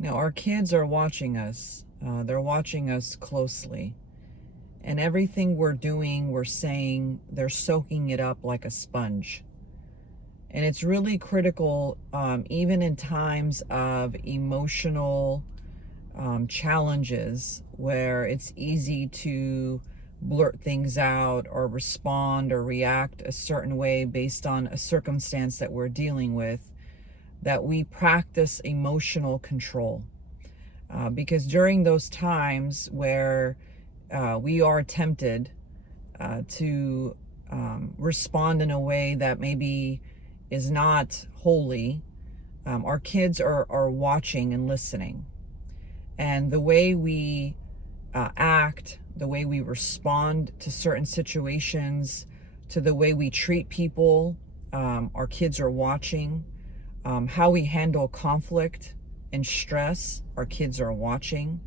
Now, our kids are watching us. They're watching us closely. And everything we're doing, we're saying, they're soaking it up like a sponge. And it's really critical, even in times of emotional challenges where it's easy to blurt things out or respond or react a certain way based on a circumstance that we're dealing with, that we practice emotional control. Because during those times where we are tempted to respond in a way that maybe is not holy, our kids are watching and listening. And the way we act, the way we respond to certain situations, to the way we treat people, our kids are watching. How we handle conflict and stress, our kids are watching.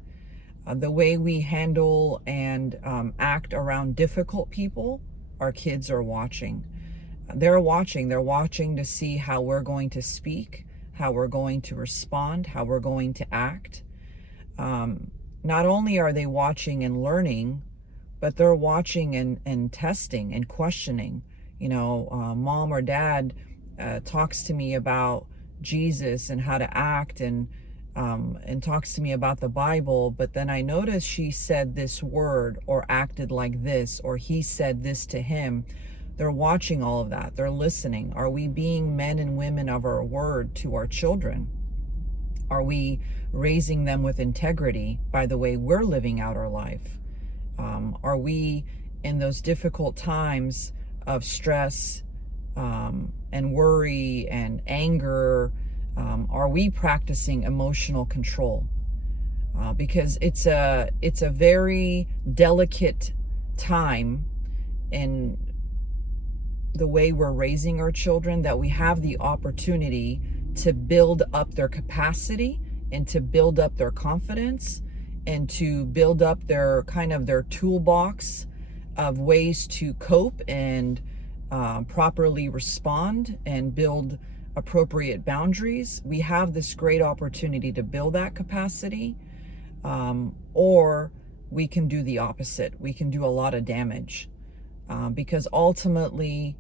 The way we handle and act around difficult people, our kids are watching. They're watching. They're watching to see how we're going to speak, how we're going to respond, how we're going to act. Not only are they watching and learning, but they're watching and testing and questioning. Mom or dad talks to me about Jesus and how to act, and talks to me about the Bible, but then I notice she said this word or acted like this, or he said this to him. They're watching all of that. They're listening. Are we being men and women of our word to our children? Are we raising them with integrity by the way we're living out our life? Are we, in those difficult times of stress and worry and anger, are we practicing emotional control? Because it's a very delicate time in the way we're raising our children, that we have the opportunity to build up their capacity and to build up their confidence and to build up their toolbox of ways to cope and properly respond and build appropriate boundaries. We have this great opportunity to build that capacity, or we can do the opposite. We can do a lot of damage, because ultimately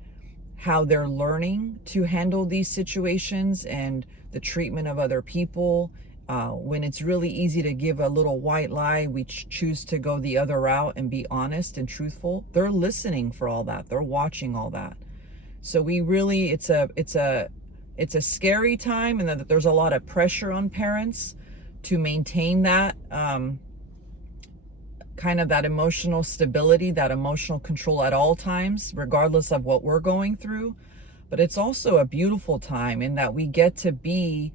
how they're learning to handle these situations and the treatment of other people, when it's really easy to give a little white lie, we choose to go the other route and be honest and truthful. They're listening for all that. They're watching all that. So we really, it's a scary time, and that there's a lot of pressure on parents to maintain that that emotional stability, that emotional control at all times, regardless of what we're going through. But it's also a beautiful time in that we get to be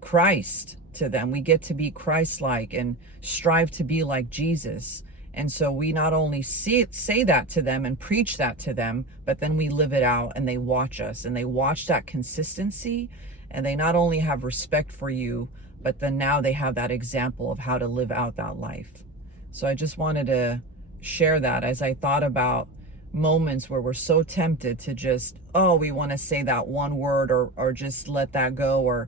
Christ to them. We get to be Christ-like and strive to be like Jesus. And so we not only say that to them and preach that to them, but then we live it out, and they watch us, and they watch that consistency, and they not only have respect for you, but then now they have that example of how to live out that life. So I just wanted to share that as I thought about moments where we're so tempted to just, we want to say that one word or just let that go,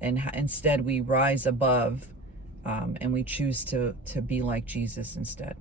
and instead we rise above, and we choose to be like Jesus instead.